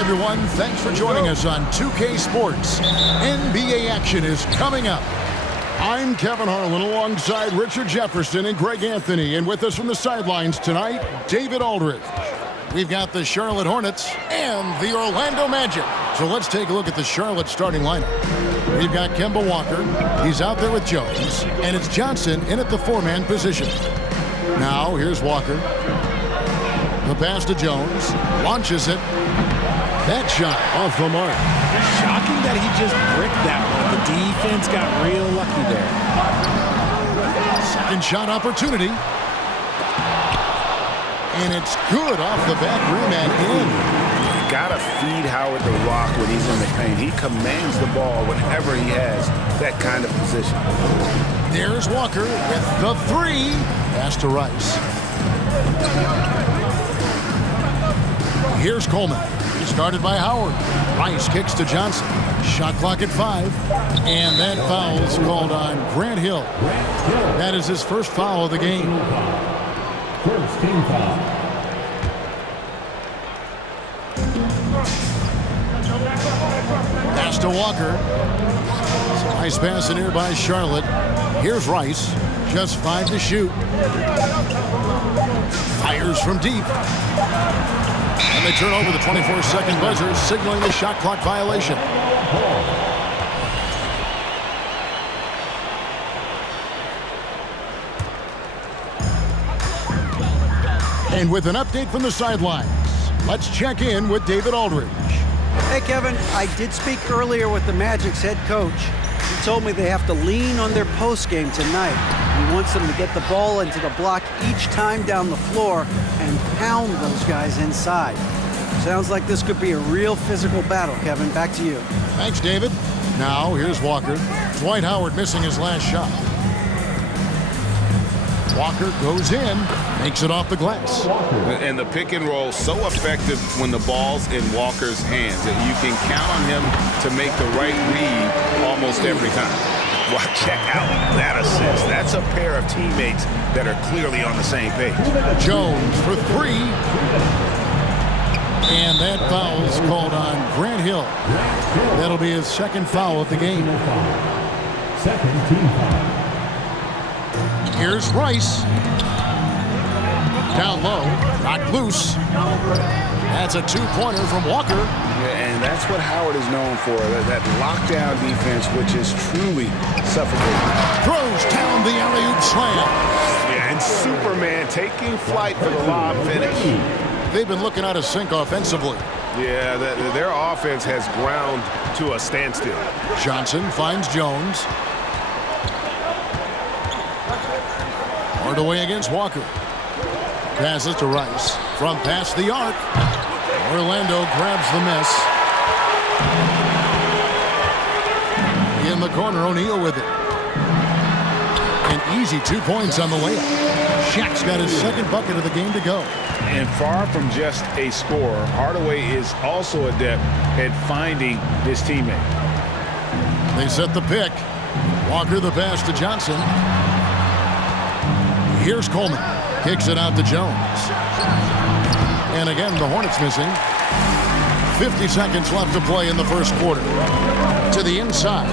everyone. Thanks for joining us on 2K Sports. NBA action is coming up. I'm Kevin Harlan alongside Richard Jefferson and Greg Anthony. And with us from the sidelines tonight, David Aldridge. We've got the Charlotte Hornets and the Orlando Magic. So let's take a look at the Charlotte starting lineup. We've got Kemba Walker. He's out there with Jones. And it's Johnson in at the four-man position. Now, here's Walker. The pass to Jones. Launches it. That shot off the mark. Shocking that he just bricked that one. The defense got real lucky there. Second shot opportunity. And it's good off the back rim and in. You gotta feed Howard the rock when he's in the paint. He commands the ball whenever he has that kind of position. There's Walker with the three. Pass to Rice. Here's Coleman. Started by Howard. Rice kicks to Johnson. Shot clock at 5. And that foul's called on Grant Hill. That is his first foul of the game. First team foul. Pass to Walker. Nice pass in here by Charlotte. Here's Rice. Just 5 to shoot. Fires from deep. And they turn over the 24-second buzzer, signaling the shot clock violation. And with an update from the sidelines, let's check in with David Aldridge. Hey, Kevin, I did speak earlier with the Magic's head coach. He told me they have to lean on their postgame tonight. He wants them to get the ball into the block each time down the floor and pound those guys inside. Sounds like this could be a real physical battle, Kevin. Back to you. Thanks, David. Now, here's Walker. Dwight Howard missing his last shot. Walker goes in, makes it off the glass. And the pick and roll so effective when the ball's in Walker's hands that you can count on him to make the right read almost every time. Well, check out that assist. That's a pair of teammates that are clearly on the same page. Jones for 3. And that foul's called on Grant Hill. That'll be his second foul of the game. Second team foul. Here's Rice. Down low, knocked loose. That's a two-pointer from Walker. Yeah, and that's what Howard is known for, that lockdown defense, which is truly suffocating. Throws down the alley-oop slam. Yeah, and Superman taking flight for the lob finish. They've been looking out of sync offensively. Yeah, their offense has ground to a standstill. Johnson finds Jones. Hard away against Walker. Passes to Rice. From past the arc. Orlando grabs the miss. In the corner, O'Neal with it. An easy 2 points on the layup. Shaq's got his second bucket of the game to go. And far from just a scorer, Hardaway is also adept at finding his teammate. They set the pick. Walker the pass to Johnson. Here's Coleman. Kicks it out to Jones. And again, the Hornets missing. 50 seconds left to play in the first quarter. To the inside.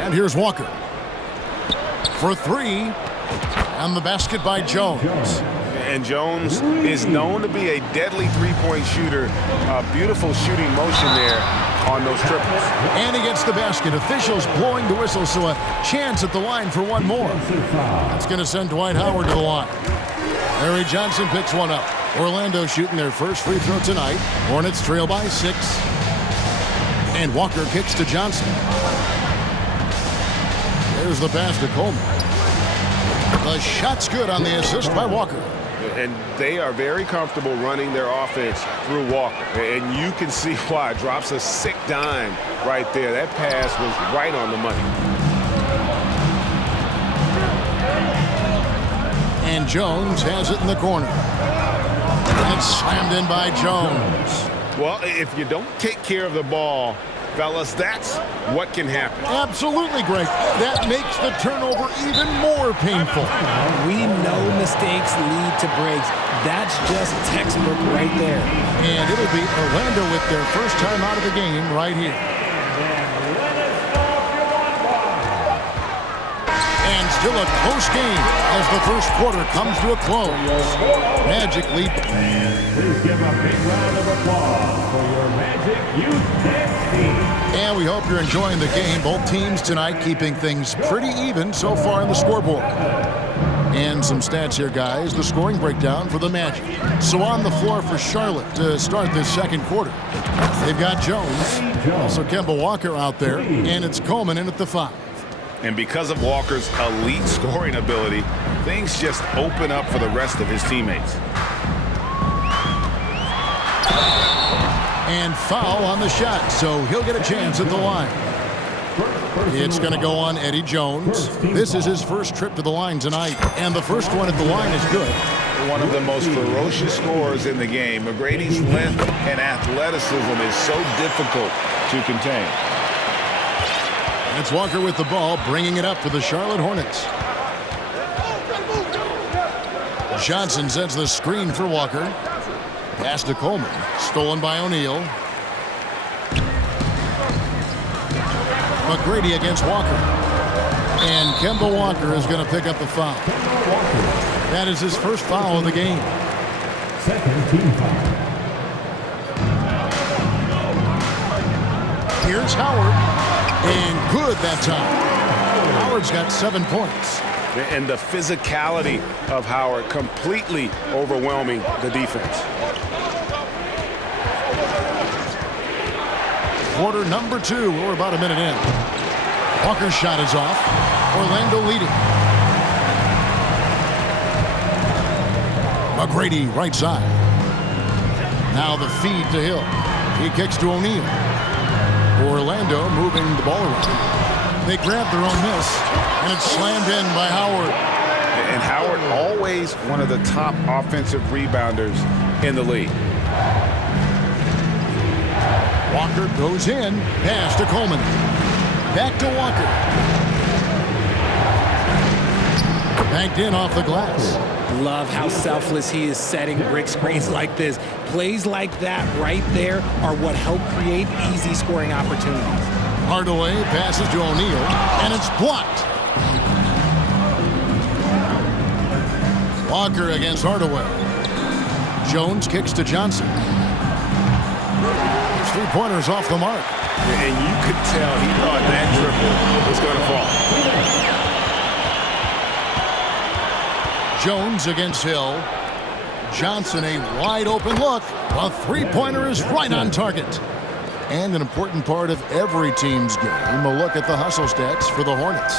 And here's Walker. For 3. And the basket by Jones. And Jones is known to be a deadly three-point shooter. A beautiful shooting motion there on those triples. And he gets the basket. Officials blowing the whistle, so a chance at the line for one more. That's going to send Dwight Howard to the line. Larry Johnson picks one up. Orlando shooting their first free throw tonight. Hornets trail by 6. And Walker kicks to Johnson. There's the pass to Coleman. The shot's good on the assist by Walker. And they are very comfortable running their offense through Walker. And you can see why. Drops a sick dime right there. That pass was right on the money. And Jones has it in the corner. And it's slammed in by Jones. Well, if you don't take care of the ball, fellas, that's what can happen. Absolutely, Greg. That makes the turnover even more painful. We know mistakes lead to breaks. That's just textbook right there. And it'll be Orlando with their first time out of the game right here. And still a close game as the first quarter comes to a close. Magic lead. Please give a big round of applause for your Magic Youth Dance Team. And we hope you're enjoying the game. Both teams tonight keeping things pretty even so far on the scoreboard. And some stats here, guys. The scoring breakdown for the Magic. So on the floor for Charlotte to start this second quarter. They've got Jones, also Kemba Walker out there, and it's Coleman in at the 5. And because of Walker's elite scoring ability, things just open up for the rest of his teammates. And foul on the shot, so he'll get a chance at the line. It's going to go on Eddie Jones. This is his first trip to the line tonight, and the first one at the line is good. One of the most ferocious scorers in the game. McGrady's length and athleticism is so difficult to contain. It's Walker with the ball, bringing it up for the Charlotte Hornets. Johnson sets the screen for Walker. Pass to Coleman. Stolen by O'Neal. McGrady against Walker. And Kemba Walker is going to pick up a foul. That is his first foul of the game. Second team foul. Here's Howard. And good that time. Howard's got 7 points. And the physicality of Howard completely overwhelming the defense. Quarter number 2. We're about a minute in. Walker's shot is off. Orlando leading. McGrady right side. Now the feed to Hill. He kicks to O'Neal. Orlando moving the ball around. They grab their own miss, and it's slammed in by Howard. And Howard always one of the top offensive rebounders in the league. Walker goes in. Pass to Coleman. Back to Walker. Banked in off the glass. Love how selfless he is setting brick screens like this. Plays like that right there are what help create easy scoring opportunities. Hardaway passes to O'Neal, and it's blocked. Walker against Hardaway. Jones kicks to Johnson. His three-pointer's off the mark. And you could tell he thought that triple was going to fall. Jones against Hill. Johnson, a wide open look. A three-pointer is right on target. And an important part of every team's game, a look at the hustle stats for the Hornets.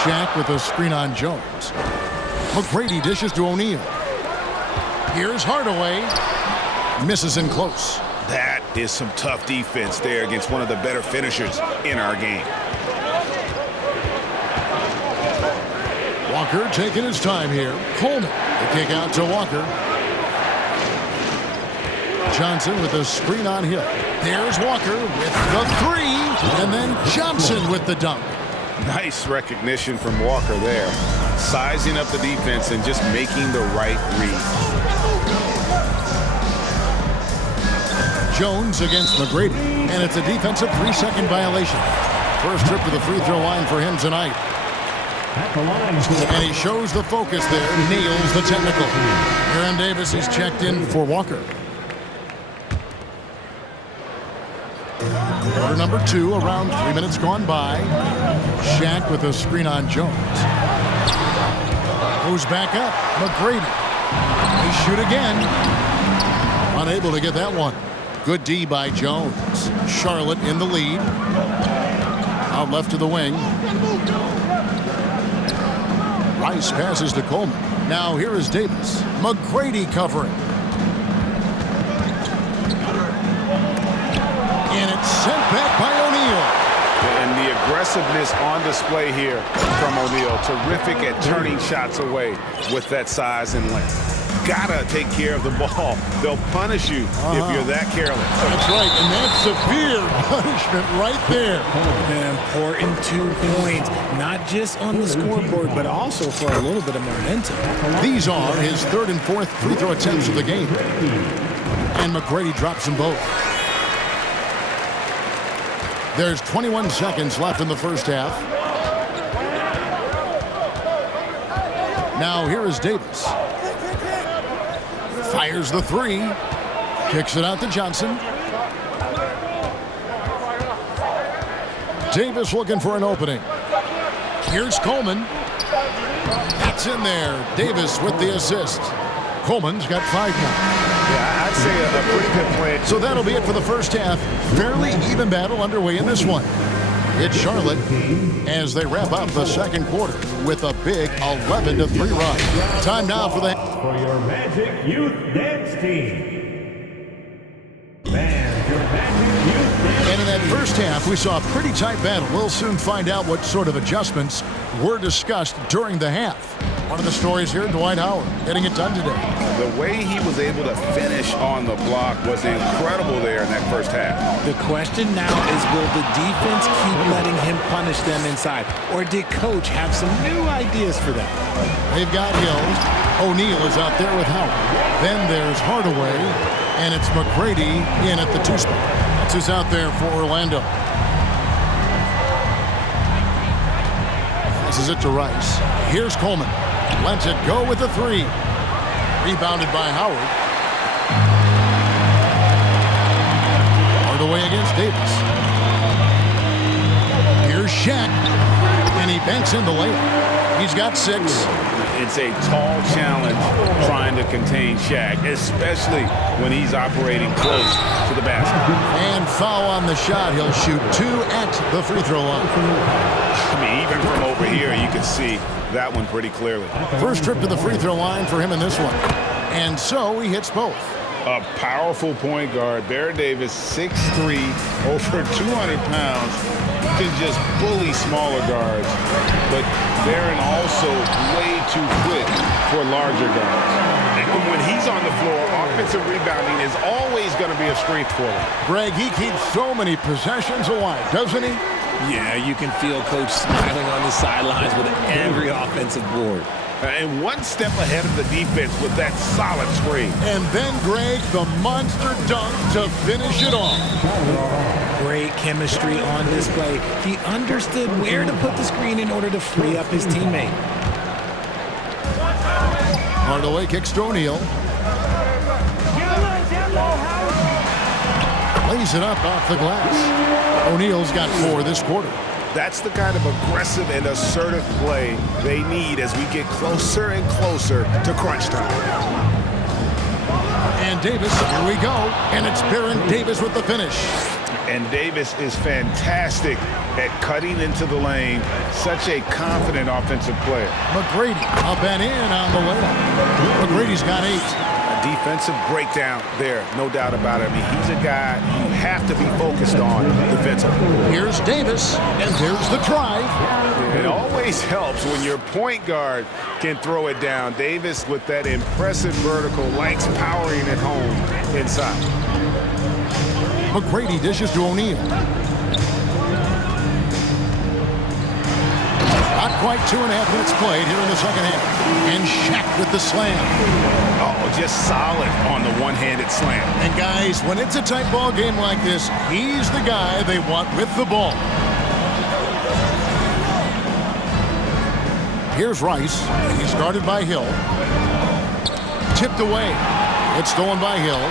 Shaq with a screen on Jones. McGrady dishes to O'Neal. Here's Hardaway. Misses in close. That is some tough defense there against one of the better finishers in our game. Walker taking his time here. Coleman, the kick out to Walker. Johnson with the screen on Hill. There's Walker with the three, and then Johnson with the dunk. Nice recognition from Walker there. Sizing up the defense and just making the right read. Jones against McGrady, and it's a defensive 3-second violation. First trip to the free throw line for him tonight. And he shows the focus there, nails the technical. Aaron Davis is checked in for Walker. Quarter number 2, around 3 minutes gone by. Shaq with a screen on Jones. Goes back up, McGrady. They shoot again. Unable to get that one. Good D by Jones. Charlotte in the lead. Out left to the wing. Rice passes to Coleman. Now here is Davis. McGrady covering. And it's sent back by O'Neal. And the aggressiveness on display here from O'Neal. Terrific at turning shots away with that size and length. gotta take care of the ball. They'll punish you if you're that careless. That's right, and that's severe punishment right there. An important 2 points, not just on the scoreboard, but also for a little bit of momentum. These are his 3rd and 4th free throw attempts of the game. And McGrady drops them both. There's 21 seconds left in the first half. Now here is Davis. Fires the 3. Kicks it out to Johnson. Davis looking for an opening. Here's Coleman. That's in there. Davis with the assist. Coleman's got 5 now. Yeah, I'd say a pretty good play. So that'll be it for the first half. Fairly even battle underway in this one. It's Charlotte as they wrap up the second quarter with a big 11-3 run. Time now for your Magic Youth Dance Team. And your Magic Youth Dance And in that first half, we saw a pretty tight battle. We'll soon find out what sort of adjustments were discussed during the half. One of the stories here, Dwight Howard, getting it done today. The way he was able to finish on the block was incredible there in that first half. The question now is, will the defense keep letting him punish them inside? Or did Coach have some new ideas for them? They've got Hill. O'Neal is out there with Howard. Then there's Hardaway, and it's McGrady in at the 2 spot. That's who's out there for Orlando. Passes it to Rice. Here's Coleman. Lets it go with the 3. Rebounded by Howard. Hardaway against Davis. Here's Shaq. And he banks in the layup. He's got 6. It's a tall challenge trying to contain Shaq, especially when he's operating close to the basket. And foul on the shot. He'll shoot 2 at the free throw line. I mean, even from over here, you can see that one pretty clearly. First trip to the free throw line for him in this one. And so he hits both. A powerful point guard, Bear Davis, 6'3", over 200 pounds, can just bully smaller guards. But Barron also way too quick for larger guards. And when he's on the floor, offensive rebounding is always going to be a strength for him. Greg, he keeps so many possessions alive, doesn't he? Yeah, you can feel Coach smiling on the sidelines with every offensive board. And one step ahead of the defense with that solid screen. And then, Greg, the monster dunk to finish it off. Great chemistry on display. He understood where to put the screen in order to free up his teammate. Hardaway kicks to O'Neal. Lays it up off the glass. O'Neal's got 4 this quarter. That's the kind of aggressive and assertive play they need as we get closer and closer to crunch time. And Davis, here we go. And it's Baron Davis with the finish. And Davis is fantastic at cutting into the lane. Such a confident offensive player. McGrady up and in on the layup. McGrady's got 8. Defensive breakdown there, no doubt about it. I mean, he's a guy you have to be focused on defensively. Here's Davis, and there's the drive. It always helps when your point guard can throw it down. Davis, with that impressive vertical, likes powering it home inside. McGrady dishes to O'Neal. Not quite 2.5 minutes played here in the second half. And Shaq with the slam. Oh, just solid on the one-handed slam. And guys, when it's a tight ball game like this, he's the guy they want with the ball. Here's Rice. He's guarded by Hill. Tipped away. It's stolen by Hill.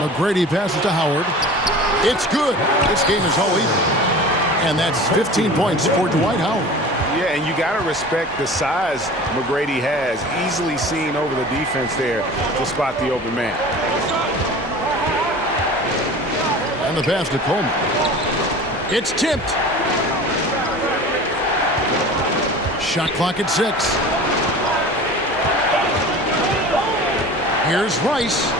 McGrady passes to Howard. It's good. This game is all even. And that's 15 points for Dwight Howard. Yeah, and you got to respect the size McGrady has. Easily seen over the defense there to spot the open man. And the pass to Coleman. It's tipped. Shot clock at 6. Here's Rice.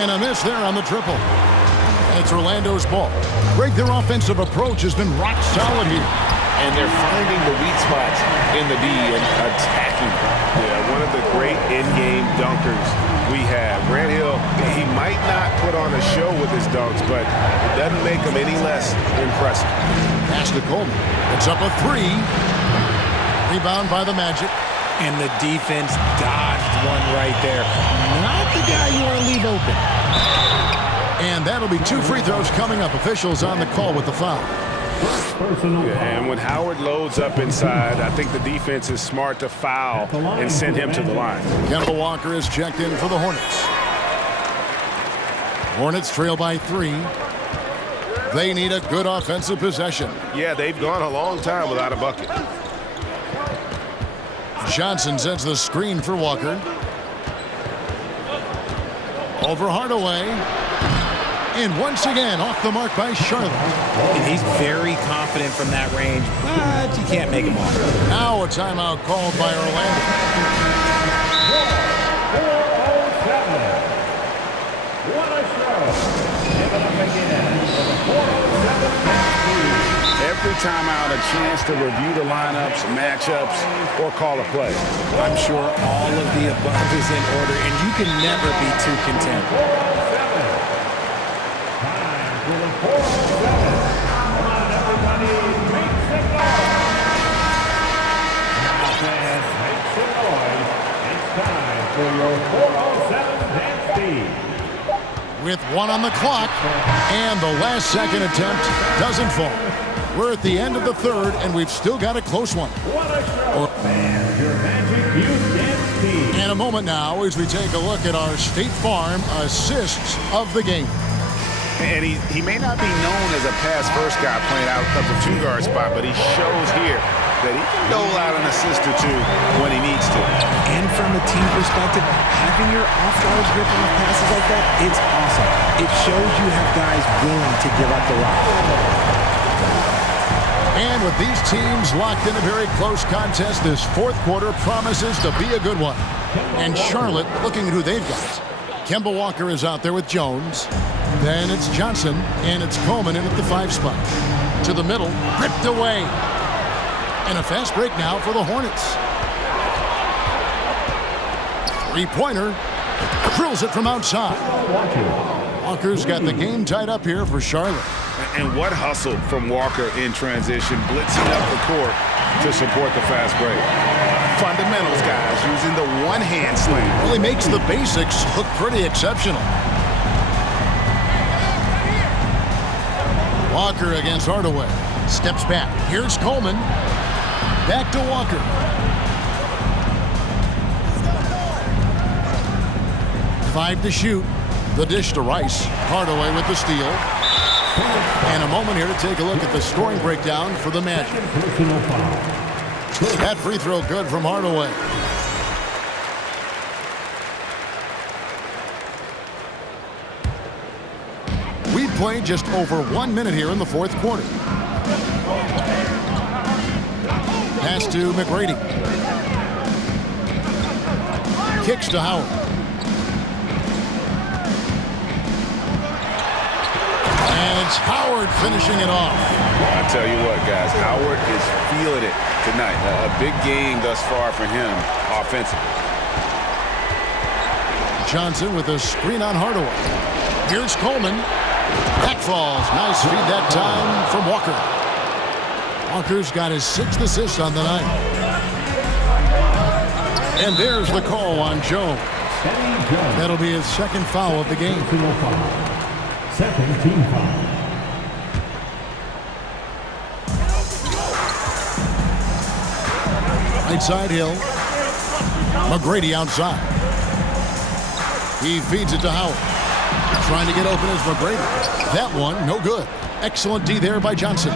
And a miss there on the triple. And it's Orlando's ball. Greg, their offensive approach has been rock solid here. And they're finding the weak spots in the D and attacking. Yeah, one of the great in-game dunkers we have. Grant Hill, he might not put on a show with his dunks, but it doesn't make him any less impressive. Pass to Coleman. It's up a 3. Rebound by the Magic. And the defense dodged one right there. Not the guy you want to leave open. And that'll be 2 free throws coming up. Officials on the call with the foul. Yeah, and when Howard loads up inside, I think the defense is smart to foul and send him to the line. Kemba Walker is checked in for the Hornets. Hornets trail by 3. They need a good offensive possession. Yeah, they've gone a long time without a bucket. Johnson sets the screen for Walker. Over Hardaway. And once again, off the mark by Charlotte. And he's very confident from that range, but you can't make him off. Now a timeout called by Orlando. 4:07. What a show. Give it up again for the 4:07. Every timeout, a chance to review the lineups, matchups, or call a play. I'm sure all of the above is in order, and you can never be too content. 4:07. Time for the 4:07. Come on, everybody, make some noise. Fans, make some noise. It's time for your 4:07 dance team. With 1 on the clock, and the last second attempt doesn't fall. We're at the end of the third, and we've still got a close one. What a show. Fans, your Magic Youth Dance Team. In a moment now, as we take a look at our State Farm assists of the game. And he may not be known as a pass-first guy playing out of the 2-guard spot, but he shows here that he can dole out an assist or 2 when he needs to. And from a team perspective, having your off-guard grip on passes like that, it's awesome. It shows you have guys willing to give up the rock. And with these teams locked in a very close contest, this fourth quarter promises to be a good one. And Charlotte looking at who they've got. Kemba Walker is out there with Jones. Then it's Johnson, and it's Coleman in at the 5 spot. To the middle, ripped away. And a fast break now for the Hornets. 3-pointer, drills it from outside. Walker's got the game tied up here for Charlotte. And what hustle from Walker in transition, blitzing up the court to support the fast break. Fundamentals, guys, using the one-hand slam. Really makes the basics look pretty exceptional. Walker against Hardaway. Steps back. Here's Coleman. Back to Walker. Five to shoot. The dish to Rice. Hardaway with the steal. And a moment here to take a look at the scoring breakdown for the Magic. That free throw good from Hardaway. We played just over 1 minute here in the fourth quarter. Pass to McGrady. Kicks to Howard. And it's Howard finishing it off. I tell you what, guys, Howard is feeling it tonight. A big game thus far for him offensively. Johnson with a screen on Hardaway. Here's Coleman. Back falls. Nice feed that time from Walker. Walker's got his 6th assist on the night. And there's the call on Jones. That'll be his 2nd foul of the game. 2nd team foul. Right side Hill. McGrady outside. He feeds it to Howard. Trying to get open is McGrady. That one, no good. Excellent D there by Johnson.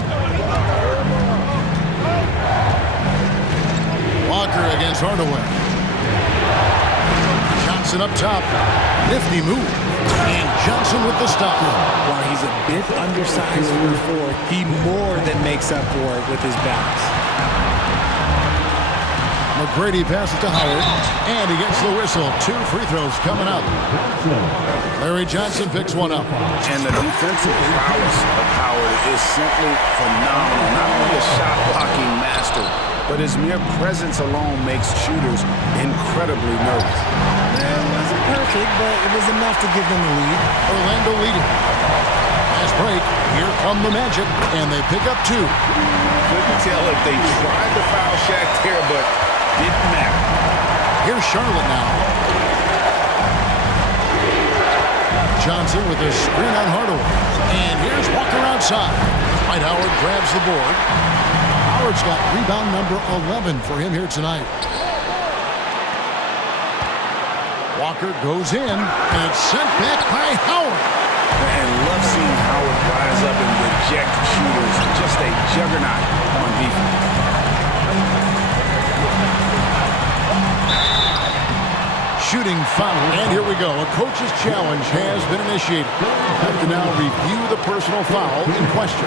Walker against Hardaway. Johnson up top. Nifty move. And Johnson with the stop. While he's a bit undersized for a 4, he more than makes up for it with his bounce. McGrady passes to Howard, and he gets the whistle. 2 free throws coming up. Larry Johnson picks one up. And the defensive prowess of Howard is simply phenomenal. Not only a shot blocking master, but his mere presence alone makes shooters incredibly nervous. It wasn't perfect, but it was enough to give them a lead. Orlando leading. Last break. Here come the Magic, and they pick up 2. Couldn't tell if they tried to foul Shaq there, but didn't matter. Here's Charlotte now. Johnson with a screen on Hardaway. And here's Walker outside. Dwight Howard grabs the board. Howard's got rebound number 11 for him here tonight. Walker goes in, and it's sent back by Howard. And love seeing Howard rise up and reject shooters. Just a juggernaut on defense. Shooting foul. And here we go. A coach's challenge has been initiated. Have to now review the personal foul in question.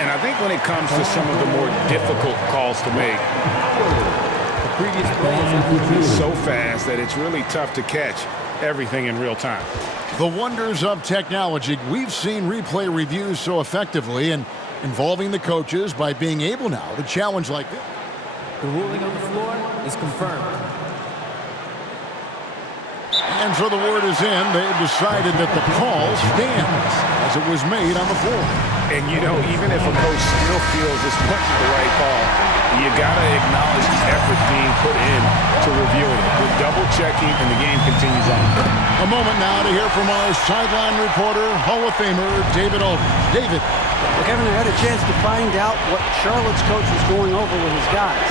And I think when it comes to some of the more difficult calls to make, the previous play is so fast that it's really tough to catch everything in real time. The wonders of technology. We've seen replay reviews so effectively and involving the coaches by being able now to challenge like this. The ruling on the floor is confirmed. And so the word is in. They have decided that the call stands as it was made on the floor. And, you know, even if a coach still feels this wasn't the right call, you got to acknowledge the effort being put in to reviewing it. With double-checking, and the game continues on. A moment now to hear from our sideline reporter, Hall of Famer David Aldridge. David. Well, Kevin, I had a chance to find out what Charlotte's coach was going over with his guys.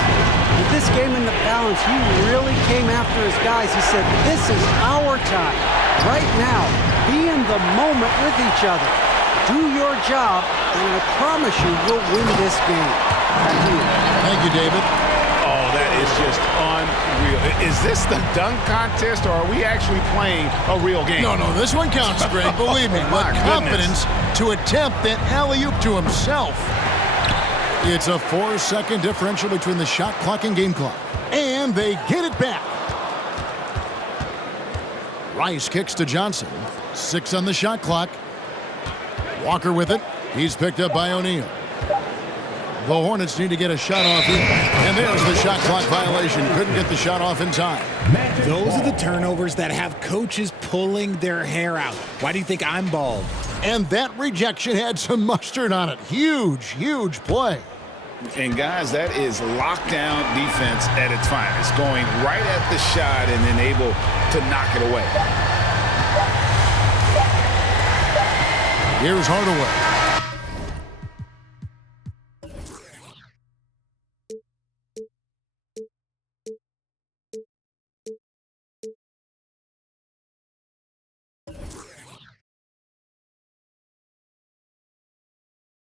With this game in the balance, he really came after his guys. He said, this is our time. Right now, be in the moment with each other. Do your job, and I promise you we'll win this game. Back to you. Thank you, David. Oh, that is just unreal. Is this the dunk contest, or are we actually playing a real game? No, this one counts, Greg. Believe me. My With confidence to attempt that alley-oop to himself. It's a 4-second differential between the shot clock and game clock. And they get it back. Rice kicks to Johnson. 6 on the shot clock. Walker with it. He's picked up by O'Neal. The Hornets need to get a shot off here. And there's the shot clock violation. Couldn't get the shot off in time. Those are the turnovers that have coaches pulling their hair out. Why do you think I'm bald? And that rejection had some mustard on it. Huge play. And, guys, that is lockdown defense at its finest. Going right at the shot and then able to knock it away. Here's Hardaway.